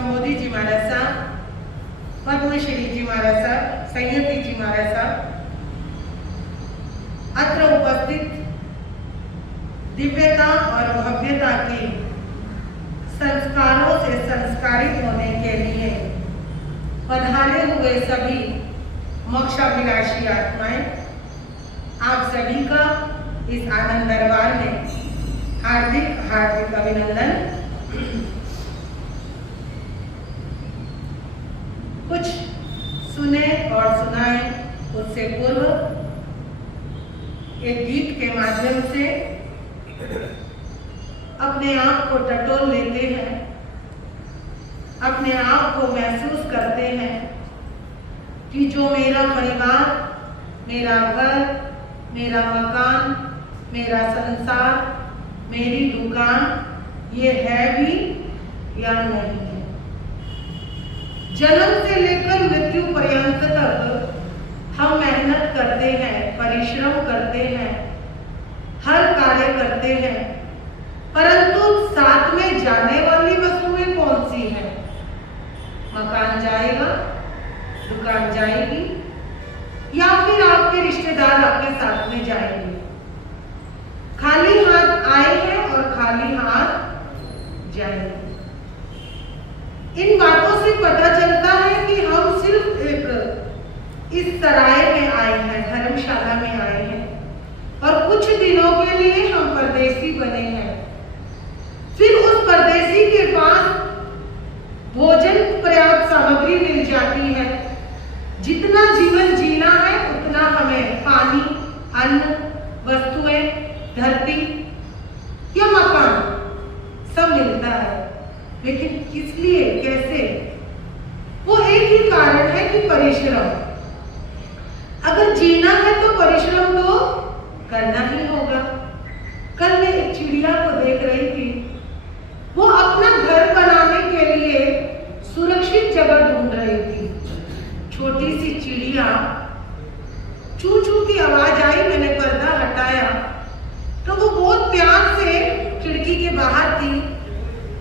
संबोधी जी महाराज साहब, पद्मश्री जी महाराज साहब, संयति जी महाराज साहब, अत्र उपस्थित दिव्यता और भव्यता के संस्कारों से संस्कारित होने के लिए पधारे हुए सभी मोक्षाभिलाषी आत्माएं, आप सभी का इस आनंद दरबार में हार्दिक हार्दिक अभिनंदन। कुछ सुने और सुनाए उससे पूर्व एक गीत के माध्यम से अपने आप को टटोल लेते हैं, अपने आप को महसूस करते हैं कि जो मेरा परिवार, मेरा घर, मेरा मकान, मेरा संसार, मेरी दुकान ये है भी या नहीं है। जन्म से लेकर मृत्यु पर्यंत तक हम मेहनत करते हैं, परिश्रम करते हैं, हर कार्य करते हैं, परंतु साथ में जाने वाली वस्तुएं कौन सी हैं? मकान जाएगा, दुकान जाएगी, या फिर आपके रिश्तेदार आपके साथ में जाएंगे। खाली हाथ आए हैं और खाली हाथ जाएंगे। इन बातों से पता चलता है कि हम सिर्फ एक इस सराय में आए हैं, धर्मशाला में आए हैं, और कुछ दिनों के लिए हम परदेसी बने हैं। फिर उस परदेसी के पास भोजन पर्याप्त सामग्री मिल जाती है, जितना जीवन जीना है उतना हमें पानी, अन्न, वस्तुएं, धरती या मकान सब मिलता है। लेकिन किस लिए, कैसे? वो एक ही कारण है कि परिश्रम। अगर जीना है तो परिश्रम तो करना ही होगा। कल मैं एक चिड़िया को देख रही थी, वो अपना घर बनाने के लिए सुरक्षित जगह ढूंढ रही थी। छोटी सी चिड़िया, चू चू की आवाज आई, मैंने पर्दा हटाया तो वो बहुत प्यार से खिड़की के बाहर थी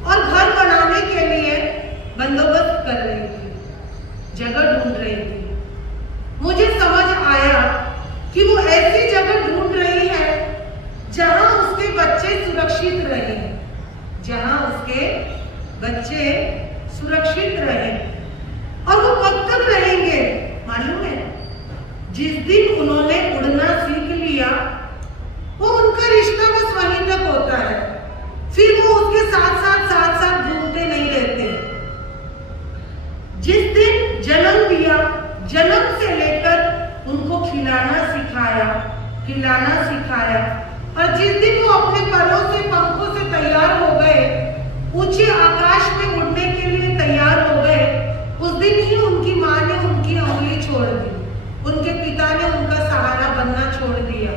और घर बनाने के लिए बंदोबस्त कर रही थी, जगह ढूंढ रही थी। मुझे समझ आया कि वो ऐसी जगह ढूंढ रही है जहां उसके बच्चे सुरक्षित रहें, जहां उसके बच्चे सुरक्षित रहें। और वो कब तक रहेंगे मालूम है? जिस दिन उन्होंने उड़ना सीख लिया, वो उनका रिश्ता बस वहीं तक होता है। फिर वो उसके साथ साथ घूमते नहीं रहते। जिस दिन जन्म दिया, जन्म से लेकर उनको खिलाना सिखाया, और जिस दिन वो अपने परों से, पंखों से तैयार हो गए, ऊंचे आकाश में उड़ने के लिए तैयार हो गए, उस दिन ही उनकी माँ ने उनकी उंगली छोड़ दी, उनके पिता ने उनका सहारा बनना छोड़ दिया।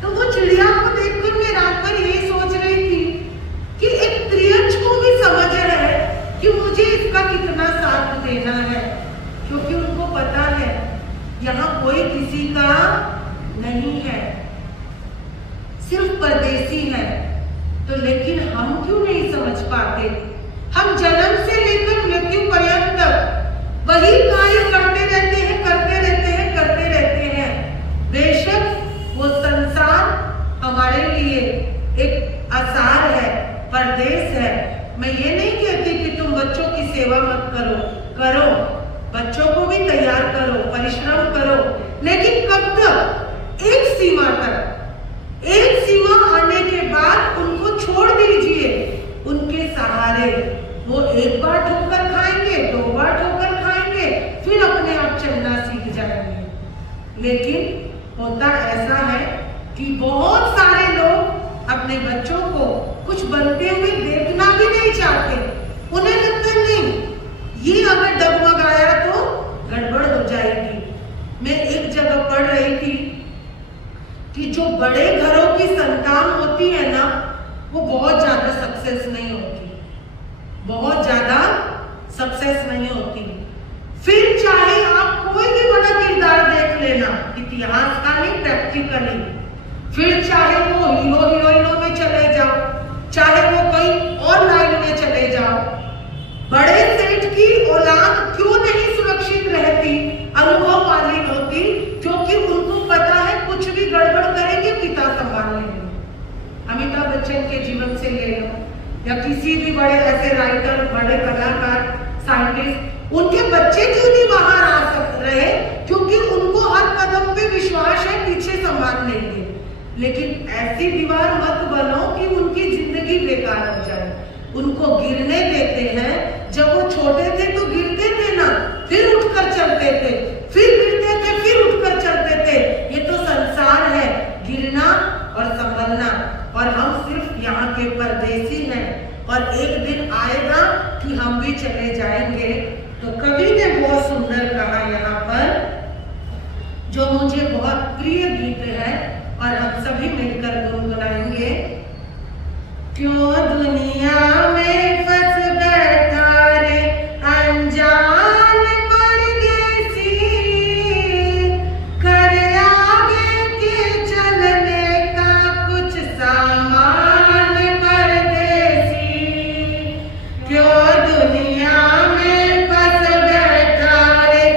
तो वो चिड़िया को देखकर मैं रात भर यही सोच रही थी कि एक त्रियंच को भी समझ है कि मुझे इसका कितना साथ देना है, क्योंकि उनको पता है यहाँ कोई किसी का नहीं है, सिर्फ परदेसी है। तो लेकिन हम क्यों नहीं समझ पाते? हम जन्म से लेकर मृत्यु पर्यंत वही कार्य करते रहते हैं। बेशक वो संसार हमारे लिए एक आसार है, परदेश है। मैं ये नहीं कहती कि तुम बच्चों की सेवा मत करो, बच्चों को भी तैयार करो, परिश्रम करो, लेकिन कब तक? एक सीमा तक। एक सीमा आने के बाद उनको छोड़ दीजिए उनके सहारे। वो एक बार ठोकर खाएंगे, 2 बार ठोकर खाएंगे, फिर अपने आप चलना सीख जाएंगे। लेकिन होता ऐसा है कि बहुत सारे लोग अपने बच्चों को कुछ बनते हुए देखना भी नहीं चाहते। उन्हें लगता नहीं, ये अगर डगमगाया तो गड़बड़ हो जाएगी। मैं एक जगह पढ़ रही थी कि जो बड़े घरों की संतान होती है ना, वो बहुत ज्यादा सक्सेस नहीं होती। फिर चाहे आप कोई भी बड़ा किरदार देख लेना, इतिहास का नहीं, प्रैक्टिकली। फिर चाहे वो हीरो हीरोइनों में चले जाओ, चाहे वो कोई और लाइन में चले जाओ, बड़ा बच्चन के जीवन से ले लो या किसी भी बड़े ऐसे राइटर, बड़े कलाकार, साइंटिस्ट, उनके बच्चे क्यों नहीं बाहर आ सकते रहे? क्योंकि उनको हर कदम पे विश्वास है पीछे संभाल लेंगे। लेकिन ऐसी दीवार मत बनो कि उनकी जिंदगी बेकार हो जाए। उनको गिरने देते हैं। जब वो छोटे थे तो गिरते थे ना, फिर उठकर चलते थे, फिर गिरते थे, फिर उठकर चलते थे। ये तो संसार है, गिरना और संभलना। और हम सिर्फ यहाँ के परदेसी हैं और एक दिन आएगा कि हम भी चले जाएंगे। तो कवि ने बहुत सुंदर कहा यहाँ पर, जो मुझे बहुत प्रिय गीत है और हम सभी मिलकर गुनगुनाएंगे। क्यों दुनिया में फंस बैठा रे अनजान परदेसी, कर आगे के चलने का कुछ सामान परदेसी। क्यों दुनिया में फंस बैठा रे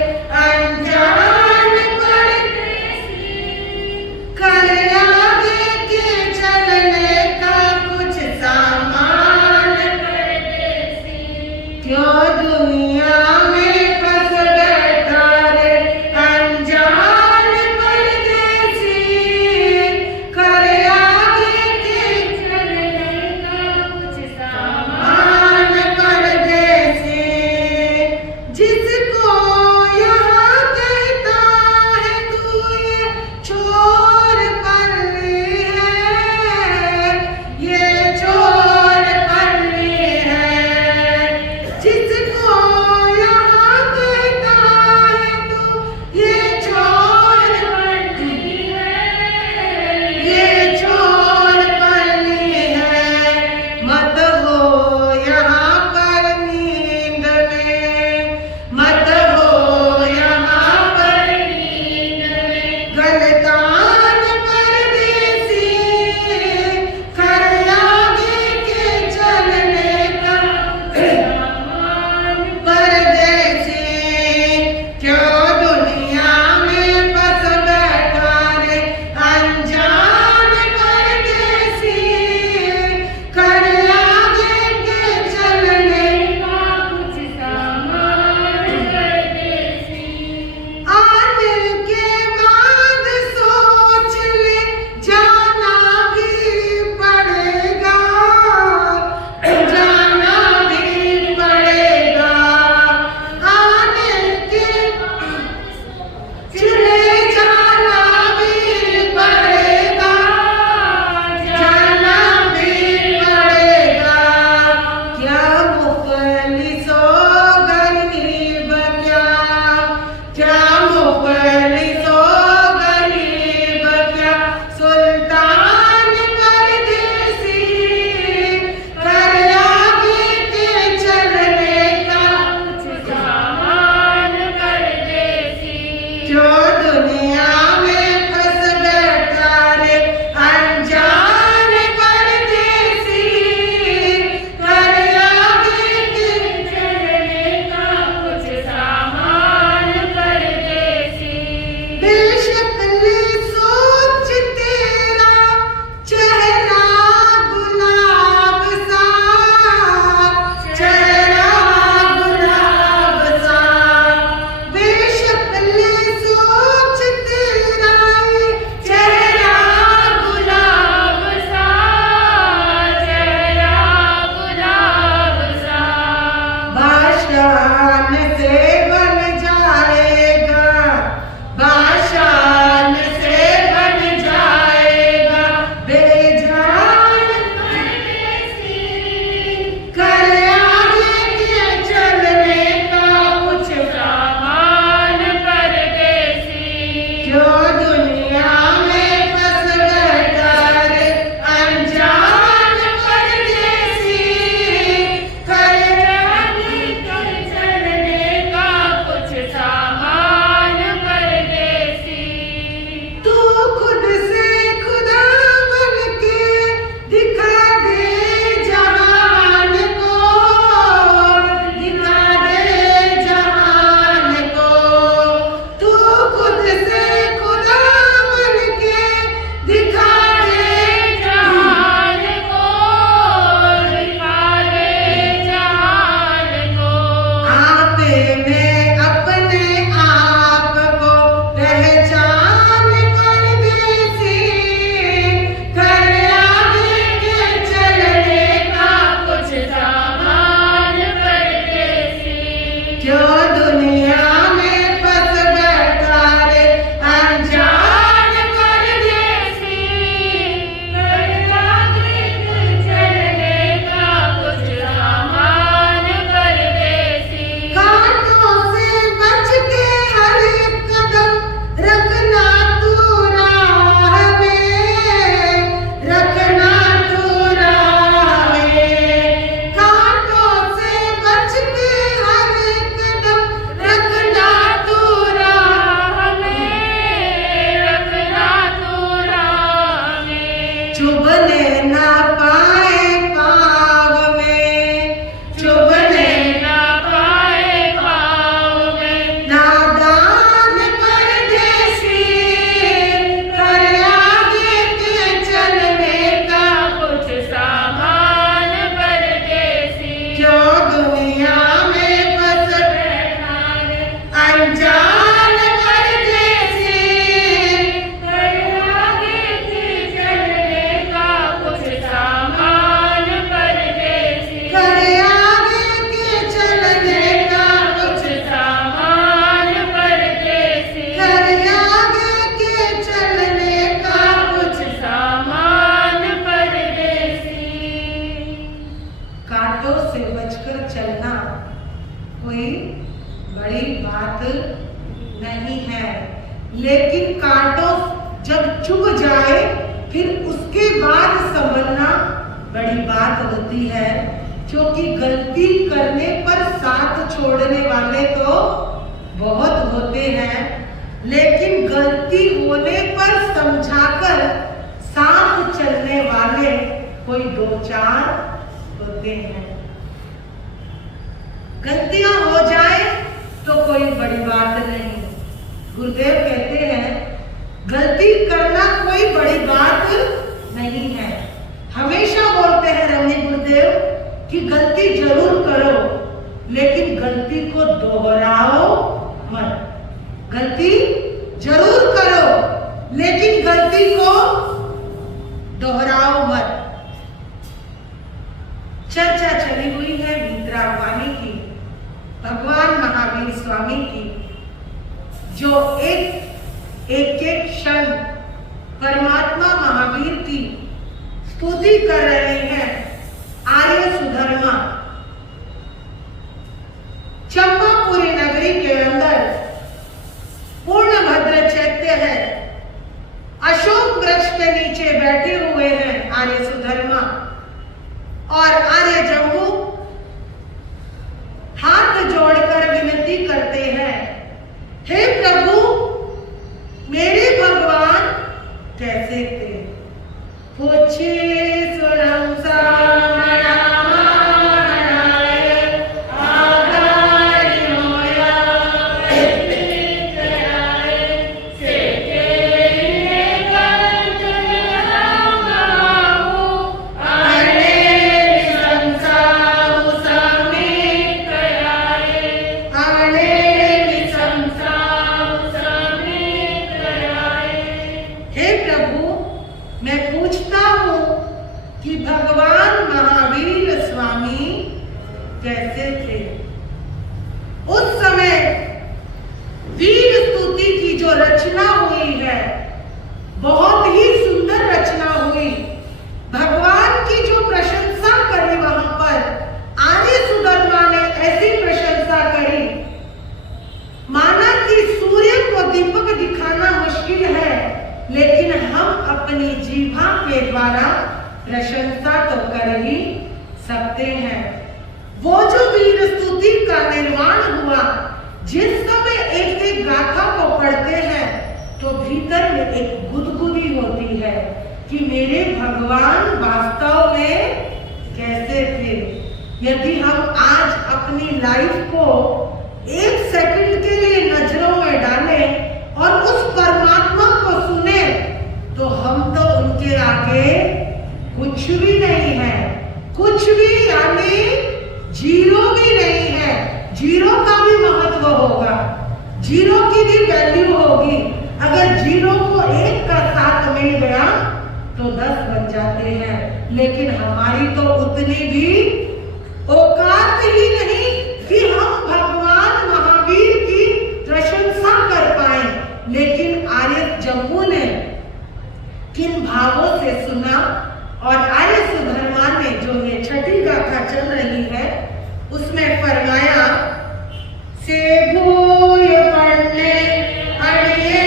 बात नहीं है। लेकिन कांटों जब चुभ जाए फिर उसके बाद संभलना बड़ी बात होती है, क्योंकि गलती करने पर साथ छोड़ने वाले तो बहुत होते हैं, लेकिन गलती होने पर समझाकर साथ चलने वाले कोई दो चार होते हैं। गलतियां हो जाए तो कोई बड़ी बात नहीं। गुरुदेव कहते हैं गलती करना कोई बड़ी बात नहीं है। हमेशा बोलते हैं रमणी गुरुदेव कि गलती जरूर करो, लेकिन गलती को दोहराओ मत। गलती जरूर करो, लेकिन गलती को दोहराओ मत। चर्चा चली हुई है वीतराग की, भगवान महावीर स्वामी की, जो एक क्षण परमात्मा महावीर की स्तुति कर रहे हैं। आर्य सुधर्मा चंपापुरी नगरी के अंदर पूर्णभद्र चैत्य है। अशोक वृक्ष के नीचे बैठे हुए हैं आर्य सुधर्मा और आर्य जम्बू हाथ जोड़कर विनती करते हैं, हे प्रभु मेरे भगवान कैसे थे? पूछे सुरम कि भगवान महावीर स्वामी कैसे थे? उस समय वीर स्तुति की जो रचना हुई है, बहुत ही सुंदर रचना हुई। भगवान की जो प्रशंसा करी वहां पर आर्य सुधर्मा ने ऐसी प्रशंसा करी माना कि सूर्य को दीपक दिखाना मुश्किल है, लेकिन हम अपनी जीभा के द्वारा प्रशंसा तो कर ही सकते हैं। वो जो वीर स्तुति का निर्माण हुआ, जिस समय एक एक गाथा को पढ़ते हैं तो भीतर में एक गुदगुदी होती है कि मेरे भगवान वास्तव में कैसे थे। यदि हम आज अपनी लाइफ को एक सेकंड के लिए नजरों में डालें और उस परमात्मा को सुने, तो हम तो उनके आगे कुछ भी नहीं है, कुछ भी यानी जीरो भी नहीं है। जीरो का भी महत्व होगा, जीरो की भी वैल्यू होगी। अगर जीरो को एक का साथ मिल गया तो 10 बन जाते हैं, लेकिन हमारी तो उतनी भी औकात ही नहीं कि हम भगवान महावीर की प्रशंसा कर पाए। लेकिन आर्य जम्बू ने किन भावों से सुना, और आर्य सुधर्मा ने जो ये छठी गाथा चल रही है उसमें फरमाया, से भूय पढ़ने अड़िए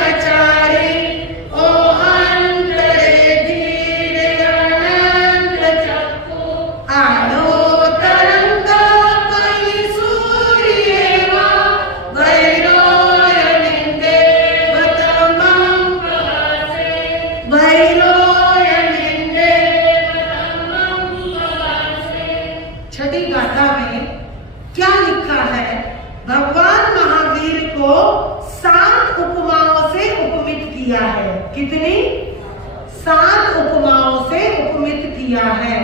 आचार्य ओ अंतरे धीर अनंत चक्षु आलो तरंग कई सूर्य भैरोय निंदे बतमं प्रभासे भैरो छठी गाथा में क्या लिखा है? भगवान महावीर को 7 उपमाओं से उपमित किया है। कितनी? 7 उपमाओं से उपमित किया है।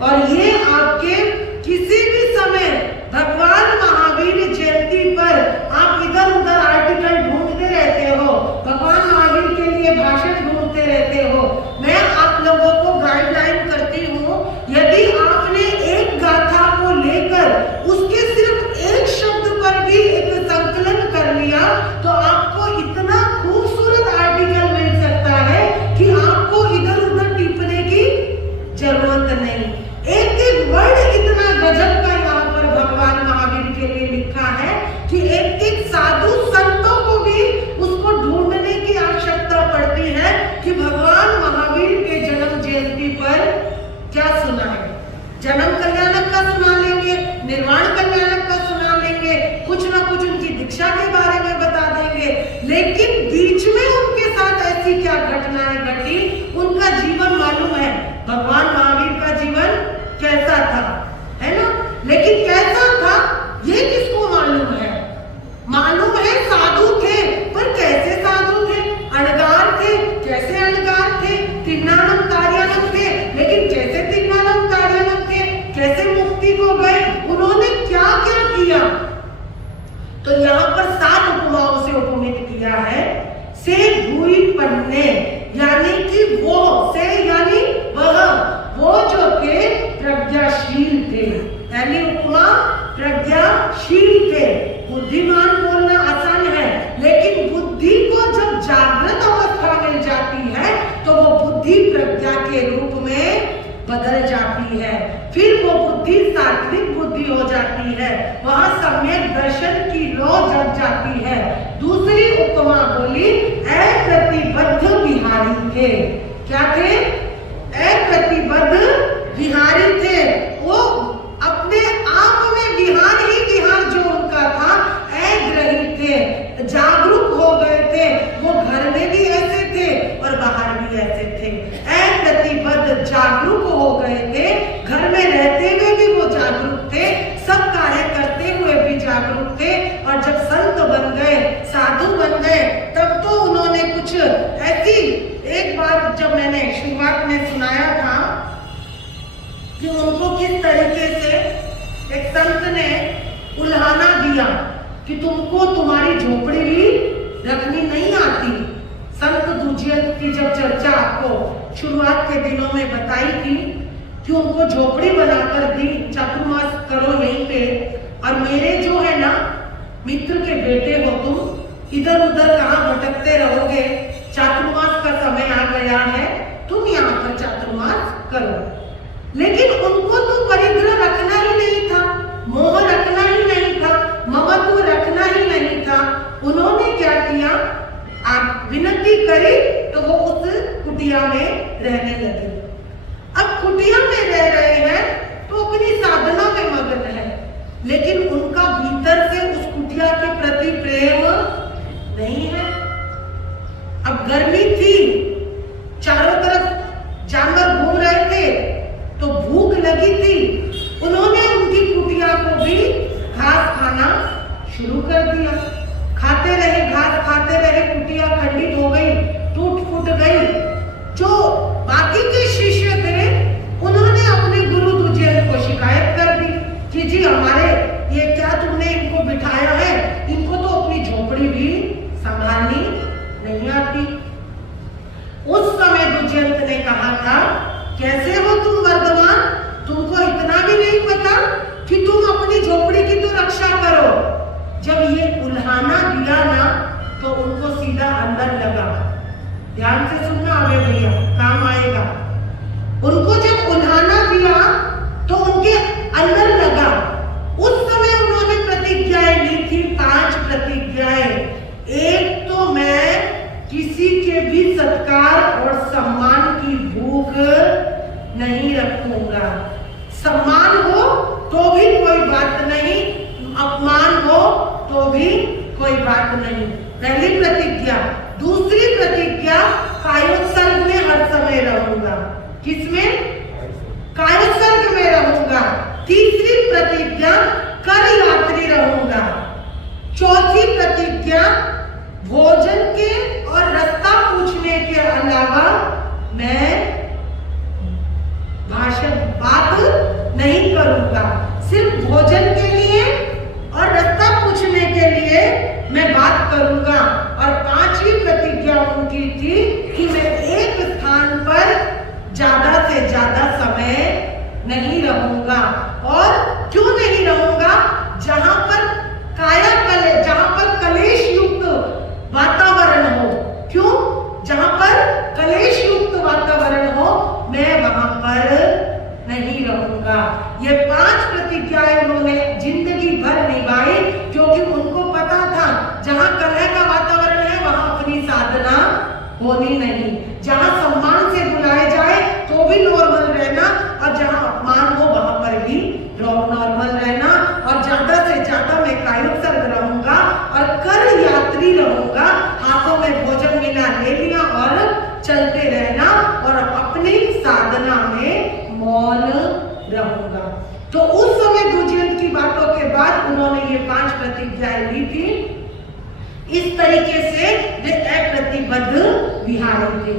और ये आपके किसी भी समय भगवान महावीर जयंती पर आप इधर उधर आर्टिकल ढूंढते रहते हो, भगवान महावीर के लिए भाषण ढूंढते रहते हो। मैं आप लोगों को गाइडलाइन करती हूँ, यदि आपने एक गाथा को लेकर उसके सिर्फ एक शब्द पर भी एक संकलन कर लिया तो आपको इतना खूबसूरत आर्टिकल मिल सकता है कि आपको इधर उधर टिप्पणी की जरूरत नहीं। एक एक वर्ड इतना गजब का किया। तो यहाँ पर 7 उपमाओं से उपमित किया है। से भूई पन्ने, यानी कि वो, से यानी वह, वो जो थे प्रज्ञाशील थे। पहली उपमा प्रज्ञाशील थे। बुद्धिमान बोलना आसान है, लेकिन बुद्धि को जब जागृत अवस्था मिल जाती है तो वो बुद्धि प्रज्ञा के रूप में बदल जाती है। फिर वो बुद्धि सात्विक बुद्धि हो जाती है, वहां सम्यक दर्शन की लौ जग जाती है। दूसरी उपमा बोली अप्रतिबद्ध विहारी थे। क्या थे? अप्रतिबद्ध विहारी थे। वो अपने आप में विहार ही विहार जो उनका था, अग्रही थे, जागरूक हो गए थे। वो घर में भी ऐसे थे और बाहर भी ऐसे थे। अप्रतिबद्ध जागरूक हो गए थे, घर में रहते हुए भी वो जागरूक थे, सब कार्य करते हुए भी जागरूक थे। और जब संत बन गए, साधु बन गए, तब तो उन्होंने कुछ ऐसी, एक बार जब मैंने शुरुआत में सुनाया था कि उनको किस तरीके से एक संत ने उल्हाना दिया कि तुमको तुम्हारी झोपड़ी भी रखनी नहीं आती। संत दुष्यंत की जब चर्चा आपको शुरुआत के दिनों में बताई थी कि उनको झोपड़ी बनाकर दी, चातुर्मास करो यहीं पे, और मेरे जो है ना मित्र के बेटे हो तुम, इधर उधर कहाँ भटकते रहोगे, चातुर्मास का समय आ गया है, तुम यहाँ पर चातुर्मास करो। लेकिन उनको तो परिग्रह रखना ही नहीं था, मोह रखना ही नहीं था, ममत्व रखना ही नहीं था। उन्होंने क्या किया, आप विनती करी तो वो उस कुटिया में रहने लगे। अब कुटिया में रह रहे हैं तो अपनी साधना में मगन है, लेकिन उनका भीतर से उस कुटिया के प्रति प्रेम नहीं है। अब गर्मी थी, चारों तरफ जानवर घूम रहे थे, तो भूख लगी थी। उन्होंने उनकी कुटिया को भी घास खाना शुरू कर दिया। खाते रहे, घास खाते रहे, कुटिया खंडित हो गई, टूट फूट गई। जो बाकी के शिष्य थे, उन्होंने अपने गुरु दुष्यंत को शिकायत कर दी कि जी हमारे ये क्या तुमने इनको बिठाया है, इनको तो अपनी झोपड़ी भी संभालनी नहीं आती। उस समय दुष्यंत ने कहा था, कैसे हो तुम वर्धमान, तुमको इतना भी नहीं पता कि तुम अपनी झोपड़ी की तो रक्षा करो। जब ये उल्हाना दिया ना तो उनको सीधा अंदर लगा। ध्यान से सुनना अबे भैया, काम आएगा। उनको जब उल्हाना दिया तो उनके अंदर लगा। उस समय उन्होंने प्रतिज्ञाएं ली थी, 5 प्रतिज्ञाएं। एक तो मैं किसी के भी सत्कार और सम्मान की भूख नहीं रखूंगा। सम्मान हो तो भी कोई बात नहीं, अपमान हो तो भी कोई बात नहीं। पहली प्रतिज्ञा। दूसरी प्रतिज्ञा, कायोत्सर्ग में हर समय रहूंगा। किसमें? कायोत्सर्ग में रहूंगा। तीसरी प्रतिज्ञा, कर यात्री रहूंगा। चौथी प्रतिज्ञा, भोजन के और रास्ता पूछने के अलावा मैं बात नहीं करूंगा। सिर्फ भोजन के लिए और रास्ता पूछने के लिए मैं बात करूंगा। और 5वीं प्रतिज्ञा उनकी थी कि मैं एक स्थान पर ज्यादा से ज्यादा समय नहीं रहूंगा। और क्यों नहीं रहूंगा? जहां पर जहां पर कलेश युक्त वातावरण हो। क्यों? जहां पर कलेश युक्त वातावरण हो, मैं वहां पर नहीं रहूंगा। ये 5 प्रतिज्ञाएं उन्होंने जिंदगी भर निभाई, क्योंकि उनको पता था जहां कलह का वातावरण है वहां अपनी साधना होनी नहीं। जहां सम्मान से बुलाए जाए तो भी नॉर्मल रहना, और जहां अपमान हो वहां पर भी नॉर्मल रहना। और ज्यादा से ज्यादा मैं कायोत्सर्ग रहूंगा और कर यात्री रहूंगा। हाथों में भोजन मिला ले लिया और चलते रहना, और अपनी साधना में मौन रहूंगा। तो उस समय दुष्यंत की बातों के बाद उन्होंने ये 5 प्रतिज्ञाएं ली थी। इस तरीके से वे अप्रतिबद्ध विहारी थे,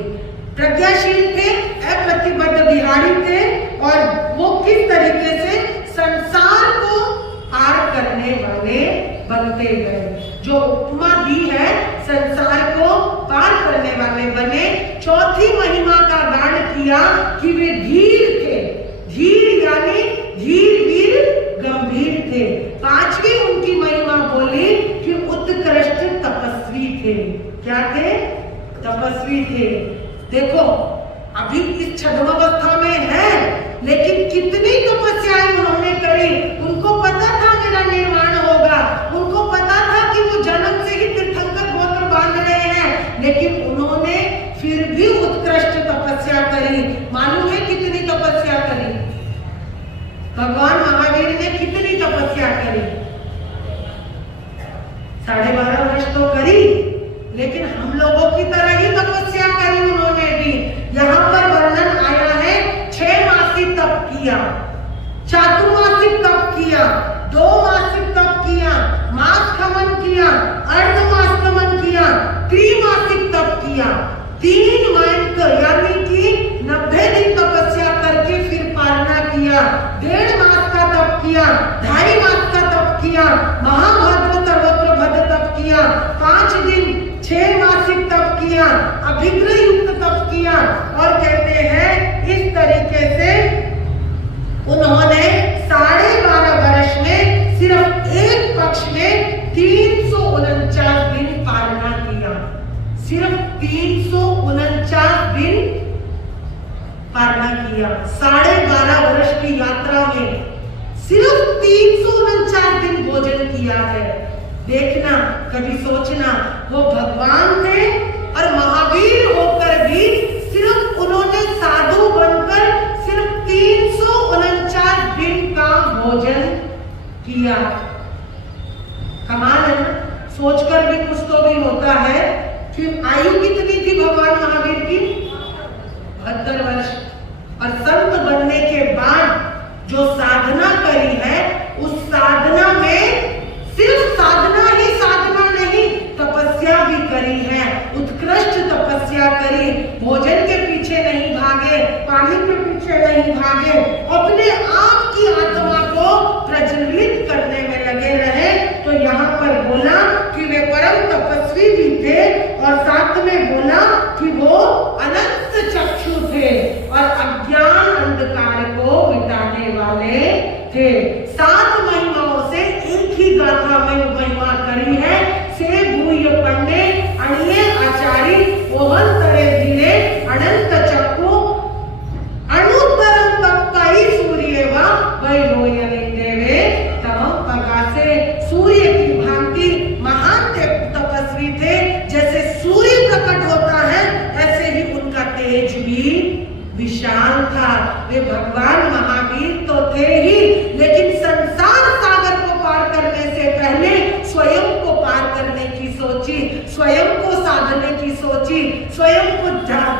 प्रज्ञाशील थे, अप्रतिबद्ध विहारी थे। और वो किस तरीके से संसार को पार करने वाले किया कि वे धीर थे। धीर यानी धीर वीर गंभीर थे। पांचवी उनकी महिमा बोली कि उत्कृष्ट तपस्वी थे। क्या थे? तपस्वी थे। देखो अभी इस छद्मावस्था में है, लेकिन कितनी तपस्याएं उन्होंने करी। उनको पता था मेरा निर्वाण होगा, उनको पता था कि वो जन्म से ही तीर्थंकर गोत्र बांध रहे हैं, लेकिन उन्होंने फिर भी उत्कृष्ट तपस्या करी। मालूम है कितनी तपस्या करी? भगवान महावीर ने कितनी तपस्या करी? 12.5 वर्ष तो करी, लेकिन हम लोगों की तरह ही तपस्या करी उन्होंने भी। यहाँ पर वर्णन आया है 6 मासिक तप किया, चातुर्मासिक तप किया, 2 मासिक तप किया, मास खमन किया, अर्धमास खमन किया, त्रिमासिक तप किया, 3 मंथ यानी कि 90 दिन तपस्या करके फिर पालना किया, 1.5 मास का तप किया, 2.5 मास का तप किया, महाभाद्र सर्वत्र भद्र तप किया, 5 दिन 6 मासिक तप किया, अभिग्रह युक्त तप किया। और कहते हैं इस तरीके से उन्होंने 12.5 वर्ष में सिर्फ एक पक्ष में 349 दिन पालना किया। सिर्फ 349 दिन पालना किया। 12.5 वर्ष की यात्रा में सिर्फ 349 दिन भोजन किया है। देखना, कभी सोचना, वो भगवान थे और महावीर होकर भी सिर्फ उन्होंने साधु बनकर सिर्फ 349 दिन का भोजन किया। कमाल है ना? सोचकर भी कुछ तो भी होता है। फिर आयु कितनी थी भगवान महावीर की? 72 वर्ष। और संत बनने के बाद जो साधना करी है, उस साधना में सिर्फ साधना ही साधना नहीं, तपस्या भी करी है। उत्कृष्ट तपस्या करी। भोजन के पीछे नहीं भागे, पानी के पीछे नहीं भागे, अपने आप की आत्मा को प्रज्वलित करने में लगे रहे। तो यहाँ पर बोला कि वे परम तपस्वी भी थे, और साथ में बोला कि वो अनंत चक्षु थे और अज्ञान अंधकार को मिटाने वाले थे। 7 महिमाओं से एक ही गाथा में महिमा करी है। से भूय पंडे अणिये आचारी ओहन तरे धीरे अनंत चक्कु अणुतरम तप्ताई सूर्येवा वैलोयने देवे तमं प्रकाशे। सूर्य की भांति महान तपस्वी थे। जैसे सूर्य प्रकट होता है, ऐसे ही उनका तेज भी विशाल था। वे भगवान महावीर तो थे ही, लेकिन संसार सागर को पार करने से पहले स्वयं को पार करने की सोची, स्वयं को साधने की सोची, स्वयं को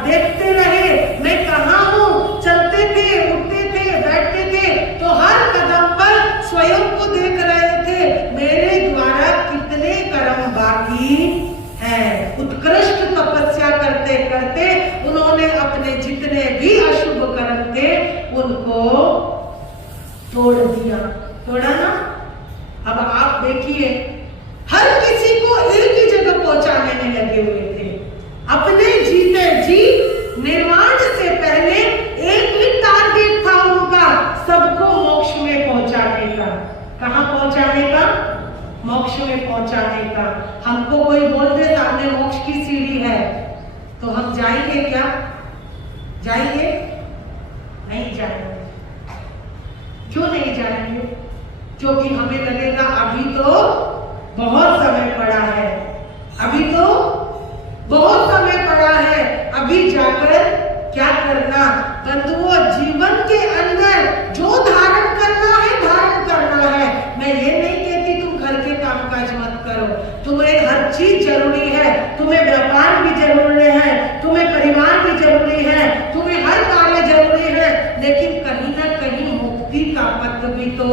देखते रहे मैं कहाँ हूँ। चलते थे, उठते थे, बैठते थे, तो हर कदम पर स्वयं को देख रहे थे, मेरे द्वारा कितने कर्म बाकी है। उत्कृष्ट तपस्या करते करते उन्होंने अपने जितने भी अशुभ कर्म थे उनको तोड़ दिया। तोड़ा ना? अब आप देखिए, हर किसी को एक ही जगह पहुंचाने में लगे हुए थे। अपने जीते जी निर्वाण से पहले एक ही टारगेट था उनका, सबको मोक्ष में पहुंचाने का। कहां पहुंचाने का? मोक्ष में पहुंचाने का। हमको कोई बोल दे सामने मोक्ष की सीढ़ी है, तो हम जाएंगे क्या? जाएंगे? नहीं जाएंगे। क्यों नहीं जाएंगे? क्योंकि हमें लगेगा अभी तो बहुत समय पड़ा है, अभी तो बहुत समय पड़ा है, अभी जाकर क्या करना। बंधुओं, जीवन के अंदर जो धारण करना है धारण करना है। मैं ये नहीं कहती तुम घर के कामकाज मत करो, तुम्हें हर चीज जरूरी है, तुम्हें व्यापार भी जरूरी है, तुम्हें परिवार भी जरूरी है, तुम्हें हर कार्य जरूरी है, लेकिन कहीं ना कहीं मुक्ति का पथ भी तो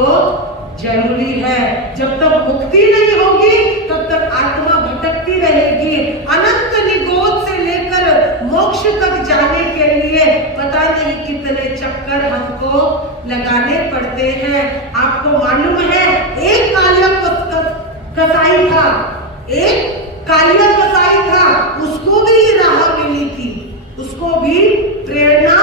जरूरी है। जब तक मुक्ति नहीं होगी तब तक आत्मा भटकती रहेगी। अनंत निगोद से लेकर मोक्ष तक जाने के लिए पता नहीं कितने चक्कर हमको लगाने पड़ते हैं। आपको मालूम है, एक कालिया कसाई था, एक कालिया कसाई था, उसको भी राह मिली थी, उसको भी प्रेरणा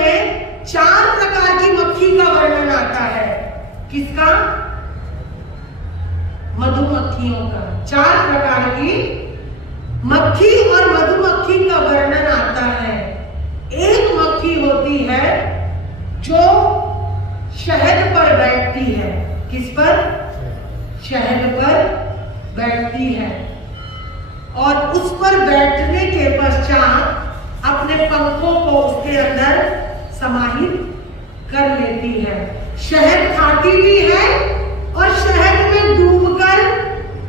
में 4 प्रकार की मक्खी का वर्णन आता है। किसका? मधुमक्खियों का। 4 प्रकार की मक्खी और मधुमक्खी का वर्णन आता है। एक मक्खी होती है जो शहद पर बैठती है। किस पर? शहद पर बैठती है और उस पर बैठने के पश्चात अपने पंखों को उसके अंदर समाहित कर लेती है। शहद खाती भी है और शहद में डूबकर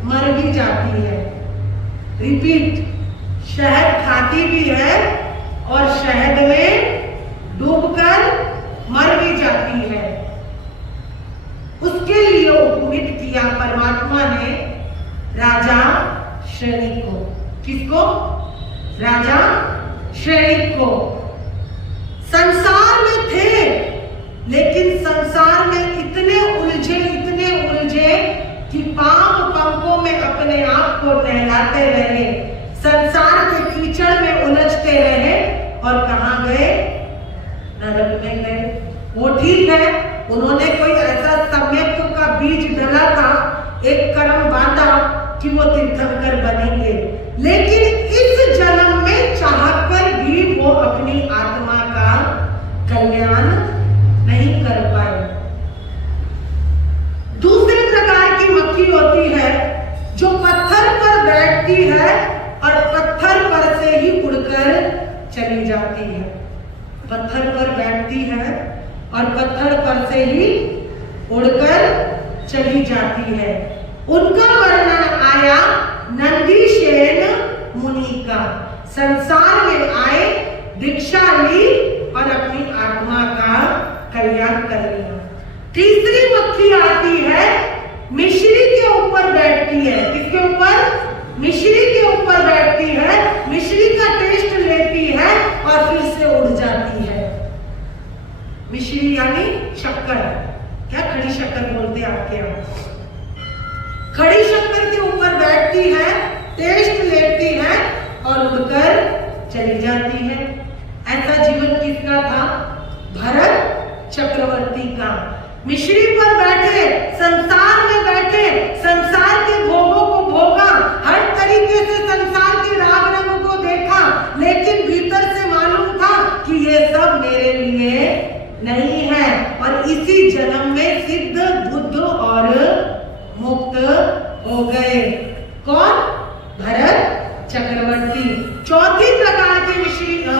मर भी जाती है। रिपीट, शहद खाती भी है और शहद में डूबकर मर भी जाती है। उसके लिए उपमित किया परमात्मा ने राजा श्रेणी को। किसको? राजा श्रेणी को। संसार में थे, लेकिन संसार में इतने उलझे कि पाप पंखों में अपने आप को नहलाते रहे, संसार के कीचड़ में उलझते रहे और कहां गए? नरक में गए। वो ठीक है, उन्होंने कोई ऐसा सम्यक का बीज डला था, एक कर्म बांधा कि वो तीर्थंकर बनेंगे, लेकिन इस जन्म में चाहकर भी वो अपनी आत्मा का कल्याण नहीं कर पाए। दूसरे प्रकार की मक्खी होती है जो पत्थर पर बैठती है और पत्थर पर से ही उड़कर चली जाती है। पत्थर पर बैठती है और पत्थर पर से ही उड़कर चली जाती है। उनका वर्णन आया नंदीसेन मुनि का। संसार में आए, दीक्षा ली और अपनी आत्मा का कल्याण कर लिया। तीसरी मक्खी आती है, मिश्री के ऊपर बैठती है। किसके ऊपर? मिश्री के ऊपर बैठती है, मिश्री का टेस्ट लेती है और फिर से उड़ जाती है। मिश्री यानी शक्कर, क्या खड़ी शक्कर बोलते हैं आपके यहाँ? खड़ी शक्कर के ऊपर बैठती है, टेस्ट लेती है और उड़कर चली जाती है। ऐसा जीवन किसका था? भरत चक्रवर्ती का। मिश्री पर बैठे, संसार में बैठे, संसार के भोगों को भोगा, हर तरीके से संसार के राग रंग को देखा, लेकिन भीतर से मालूम था कि ये सब मेरे लिए नहीं है और इसी जन्म में सिद्ध, बुद्ध और मुक्त हो गए। कौन? भरत चक्रवर्ती। चौथी प्रकार की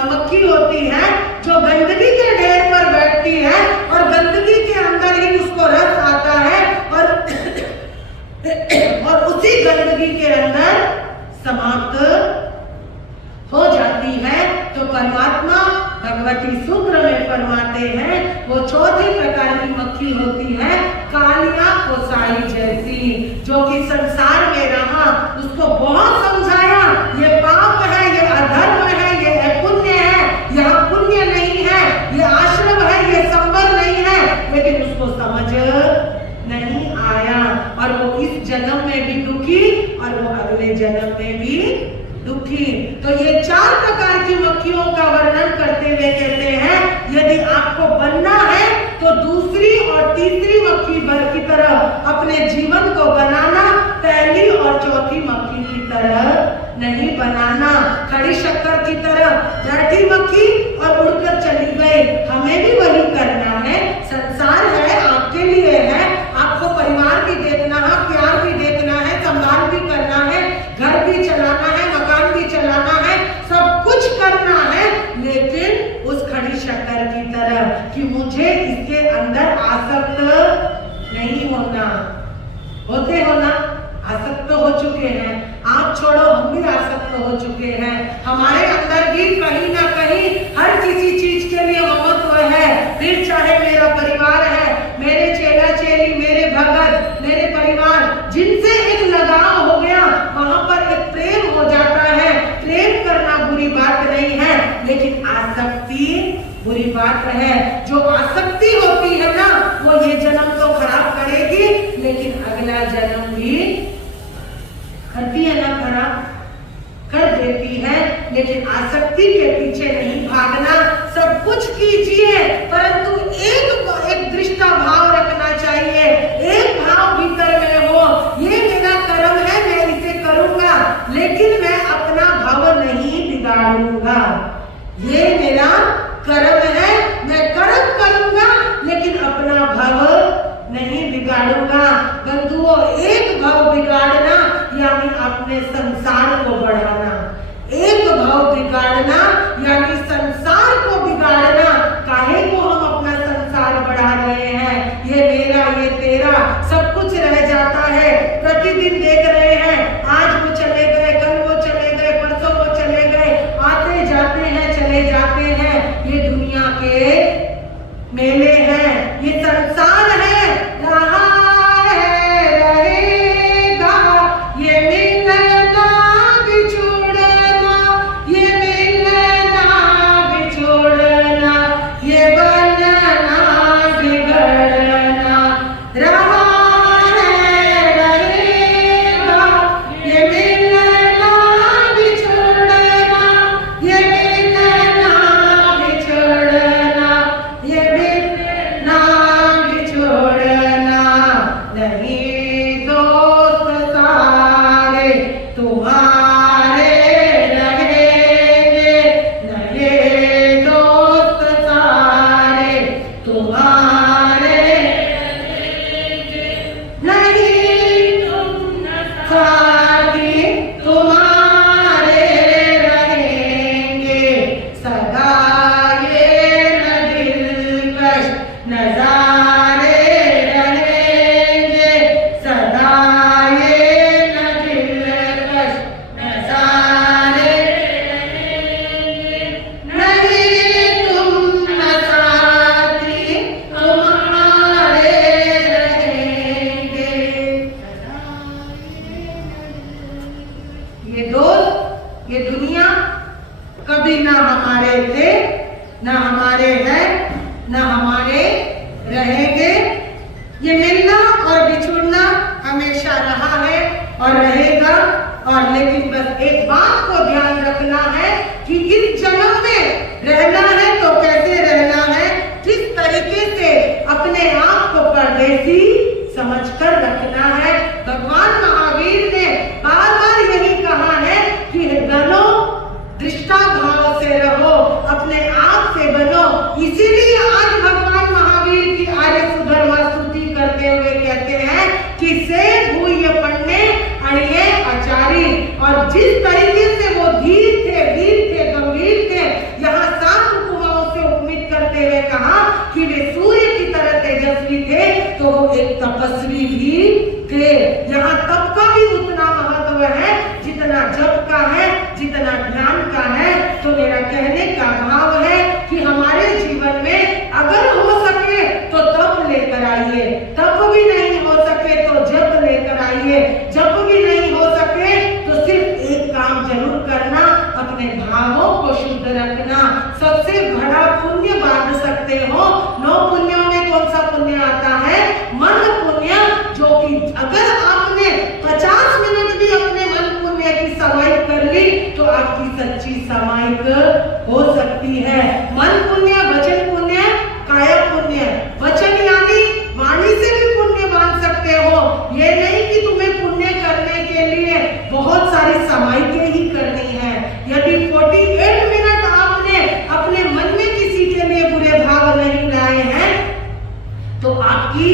मक्खी होती है जो गंदगी के ढेर पर बैठती है और गंदगी के अंदर ही उसको रस आता है और उसी गंदगी के अंदर समाप्त हो जाती है। तो परमात्मा भगवती सूत्र में फरमाते हैं वो चौथी प्रकार की मक्खी होती है कालिया कोसाई जैसी, जो कि संसार में रहा, उसको बहुत समझाया ये पाप है, ये अधर्म है, ये अपुण्य है, यह पुण्य नहीं है, ये आश्रम है, ये संवर नहीं है, लेकिन उसको समझ नहीं आया और वो इस जन्म में भी दुखी और वो अगले जन्म में भी दुखी। तो ये 4 प्रकार की मक्खियों का वर्णन करते हुए कहते हैं यदि आपको बनना है तो दूसरी और तीसरी मक्खी की तरह अपने जीवन को बनाना, पहली और चौथी मक्खी की तरह नहीं बनाना। खड़ी शक्कर की तरह बैठी मक्खी और उड़कर चली गई, हमें भी वही करना है। संसार है, आपके लिए है, आपको परिवार भी देखना है, प्यार भी देखना है, संभाल भी करना है, घर भी चलाना है, मकान भी चलाना है, सब कुछ करना है, लेकिन उस खड़ी शक्कर की तरह कि मुझे इसके अंदर आसक्त नहीं होना। होते हो ना? आसक्त हो चुके हैं आप, छोड़ो हम भी आसक्त हो चुके हैं। हमारे अंदर भी कहीं ना कहीं हर किसी चीज के लिए ममत्व है, फिर चाहे मेरा परिवार है, मेरे चेला चेली, मेरे भगत, मेरे परिवार, जिनसे एक लगाव हो गया, वहां पर एक प्रेम हो जाता है। प्रेम करना बुरी बात नहीं है, लेकिन आसक्ति बुरी बात है। जो आसक्ति होती है ना, वो ये जन्म तो खराब करेगी, लेकिन अगला जन्म भी करती है ना, खराब कर देती है। लेकिन आसक्ति के पीछे नहीं भागना। सब कुछ कीजिए, परंतु एक दृष्टा भाव रखना चाहिए, एक भाव भीतर में हो, ये मेरा कर्म है, मैं इसे करूंगा, लेकिन मैं अपना भाव नहीं बिगाड़ूंगा। ये मेरा कर्म है, मैं कर्म करूंगा, लेकिन अपना भाव नहीं बिगाड़ूंगा। बंधुओं, एक भाव बिगाड़ना यानी अपने संसार को बढ़ाना, एक भाव बिगाड़ना यानी संसार को बिगाड़ना। काहे को हम अपना संसार बढ़ा रहे हैं? ये मेरा, ये तेरा, सब कुछ रह जाता है। प्रतिदिन देख रहे हैं, आज वो चले गए, कल वो चले गए, परसों वो चले गए, आते जाते हैं, चले जाते हैं। ये दुनिया के मेले हैं, ये संसार है, रहा है, रहेगा, ये मिलना बिछुड़ना, ये मिलना बिछुड़ना, ये बनना बिगड़ना, रहा है, रहेगा, ये मिलना बिछुड़ना, ये मिलना बिछुड़ना, ये मिलना बिछुड़ना। नहीं दोस्त सारे तुम्हारे रहेंगे, नहीं दोस्त सारे तुम्हारे रहेंगे, नहीं तुम साथी तुम्हारे रहेंगे, सदा ये न दिलकश नजारे रहेंगे, सदा ये न दिलकश नजारे रहेंगे, नहीं तुम न साथी तुम्हारे रहेंगे, ये दोस्त, ये दुनिया कभी ना हमारे थे, ना हमारे हैं, ना हमारे रहेंगे। ये मिलना और बिछुड़ना हमेशा रहा है और रहेगा। और लेकिन बस एक बात को ध्यान रखना है कि इस जन्म में रहना है तो कैसे रहना है, किस तरीके से अपने आप को परदेसी समझकर रखना है। भगवान महावीर ने बार बार यही कहा है कि बनो, दृष्टा भाव से रहो, अपने आप से बनो। इसीलिए आज भगवान महावीर की आर्य सुधर्मा स्तुति करते हुए कहते हैं कि से भूय पढ़ने अड़िए आचारी। और जिस तरीके से वो धीर थे, वीर थे, गंभीर थे, यहाँ 7 उपमाओं से उपमित करते हुए कहा कि वे सूर्य की तरह तेजस्वी थे, तो वो एक तपस्वी भी थे। यहाँ तप का भी उतना महत्व है जितना जप का है, जितना ध्यान का है। तो मेरा कहने का भाव है कि हमारे जीवन में अगर हो सके तो तप लेकर आइए, तप भी नहीं हो सके तो जप लेकर आइए, जप भी नहीं हो सके तो सिर्फ एक काम जरूर करना, अपने भावों को शुद्ध रखना। सबसे बड़ा पुण्य बांध सकते हो। 9 पुण्यों में कौन सा पुण्य आता है? मन पुण्य, जो कि अगर आपने 50 मिनट भी अपने मन पुण्य की समाई कर ली तो आपकी सच्ची समाइक हो सकती है। मन पुण्य, वचन पुण्य, काया पुण्य। वचन यानी वाणी से भी पुण्य बांध सकते हो। ये नहीं कि तुम्हें पुण्य करने के लिए बहुत सारी समाइकें ही करनी है। यदि 48 मिनट आपने अपने मन में किसी के लिए बुरे भाव नहीं लाए हैं तो आपकी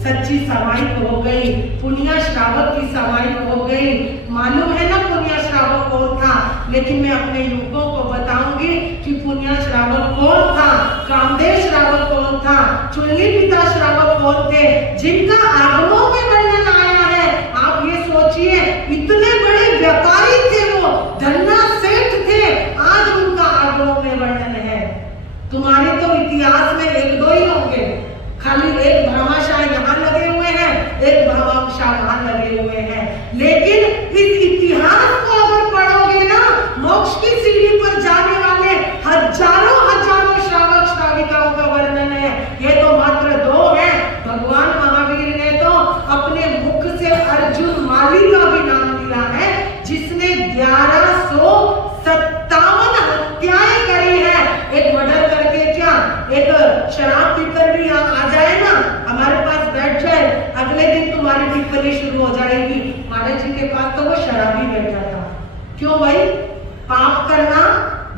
सच्ची समाइक हो गई, पुण्य श्रावक की समाइक हो गई। मालूम है ना पुण्य श्रावक कौन था? लेकिन मैं अपने युवकों को बताऊंगी कि पुण्य श्रावक कौन था, कामदेव श्रावक कौन था, चुल्ली पिता श्रावक कौन थे, जिनका आगमों में वर्णन आया है। आप ये सोचिए, इतने बड़े व्यापारी थे वो, धन्ना सेठ थे, आज उनका आगमों में वर्णन है। तुम्हारे तो इतिहास में 1-2 ही होंगे, खाली एक भामाशाह यहाँ लगे हुए हैं, एक भामाशाह वहां लगे हुए हैं। लेकिन इस इतिहास को अगर पढ़ोगे ना, मोक्ष की सीढ़ी पर जाने वाले हजारों श्रावक श्राविकाओं का वर्णन है। ये तो मात्र 2 हैं। भगवान महावीर ने तो अपने मुख से अर्जुन माली का भी नाम लिया है, जिसने 1157 हत्याएं करी है। एक मर्डर करके क्यों भाई? पाप करना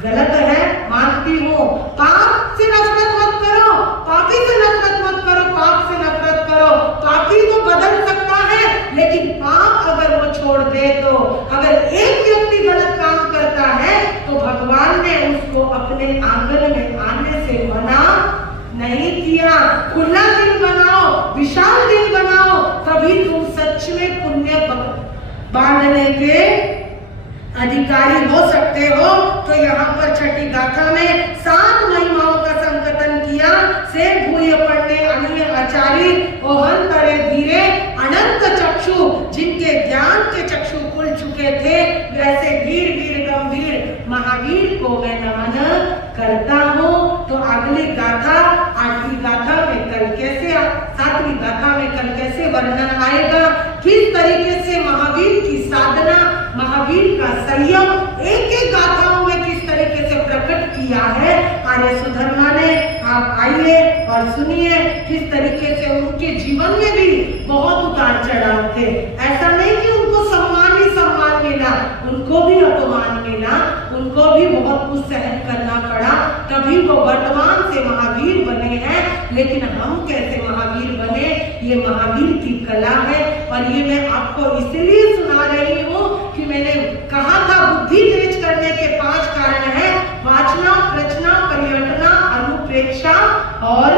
गलत है, मानती हूँ। पाप से नफरत मत करो, पापी से नफरत मत करो, पाप से नफरत करो। पापी तो बदल सकता है, लेकिन पाप अगर वो छोड़ दे तो, अगर एक व्यक्ति गलत काम करता है तो भगवान ने उसको अपने आंगन में आने से मना नहीं किया। खुला दिल बनाओ, विशाल दिल बनाओ, तभी तुम सच में पुण्य बांधने के अधिकारी हो सकते हो। तो यहाँ पर छठी गाथा में 7 महिमाओं का संकथन किया। से भूय पढ़ने अनिय आचारी ओहन करे धीरे अनंत चक्षु, जिनके ज्ञान के चक्षु खुल चुके थे, वैसे वीर वीर गंभीर महावीर को मैं नमन करता हूँ। तो अगली गाथा 8वीं गाथा में कल कैसे, 7वीं गाथा में कल कैसे वर्णन आएगा, किस तरीके से महावीर की साधना, महावीर का संयम एक एक गाथाओं में किस तरीके से प्रकट किया है आर्य सुधर्मा ने। आप आइए और सुनिए किस तरीके से उनके जीवन में भी बहुत उतार चढ़ाव थे। ऐसा नहीं कि उनको सम्मान ही सम्मान मिला, उनको भी अपमान मिला, उनको भी बहुत कुछ सहन करना पड़ा, तभी वो वर्तमान से महावीर बने हैं। लेकिन हम कैसे महावीर बने, ये महावीर की कला है। और ये मैं आपको इसलिए सुना रही हूँ कि मैंने कहा था बुद्धि तेज करने के 5 कारण हैं, वाचना, प्रचना, परिवर्तना, अनुप्रेक्षा और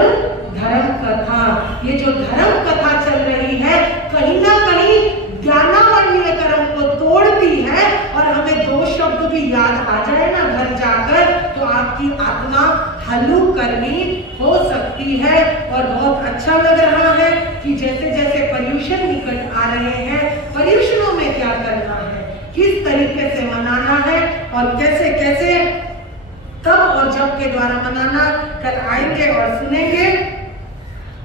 धर्म कथा। ये जो धर्म कथा चल रही है कहीं ना कहीं ज्ञानावरणीय कर्म को तोड़ती है। और हमें 2 शब्द भी याद आ जाए ना घर जाकर, तो आपकी आत्मा हलुकर्मी हो सकती है। और बहुत अच्छा लग रहा है कि जैसे जैसे पर्यूषण निकट आ रहे हैं, पर्यूषणों में क्या करना है, किस तरीके से मनाना है और कैसे कैसे, कब और जब के द्वारा मनाना, कल आएंगे और सुनेंगे।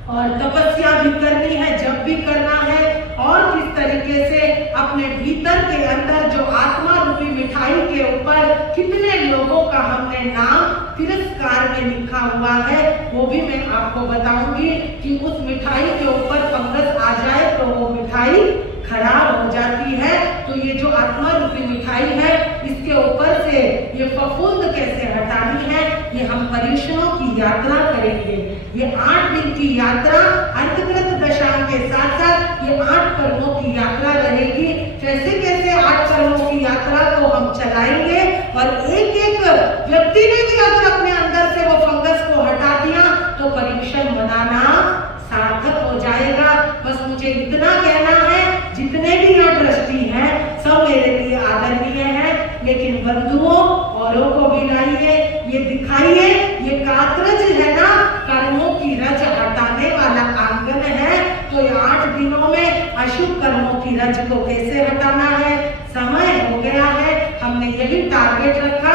और तपस्या भी करनी है जब भी करना है, और किस तरीके से अपने भीतर के अंदर जो आत्मा रूपी मिठाई के ऊपर कितने लोगों का हमने नाम तिरस्कार में लिखा हुआ है, वो भी मैं आपको बताऊंगी कि उस मिठाई के ऊपर फंगस आ जाए तो वो मिठाई खराब हो जाती है। तो ये जो आत्मा रूपी मिठाई है, इसके ऊपर से ये फफूंद कैसे हटानी है, ये हम पर्यूषणों की यात्रा करेंगे। ये 8 दिन की यात्रा अंतर्गत दशाओं के साथ साथ ये 8 कर्मों की यात्रा रहेगी। कैसे कैसे 8 कर्मों की यात्रा को हम चलाएंगे, और एक एक व्यक्ति ने भी अगर अपने अंदर से वो फंगस को हटा दिया तो पर्यूषण मनाना सार्थक हो जाएगा। बस मुझे इतना कहना है, जितने भी यहाँ ट्रस्टी हैं सब मेरे लिए आदरणीय हैं, लेकिन बंधुओं औरों को भी लाइए, ये दिखाइए, ये कात्रज है ना, कर्मों की रज हटाने वाला आंगन है। तो ये 8 दिनों में अशुभ कर्मों की रज को कैसे हटाना है, समय हो गया है। हमने यही टारगेट रखा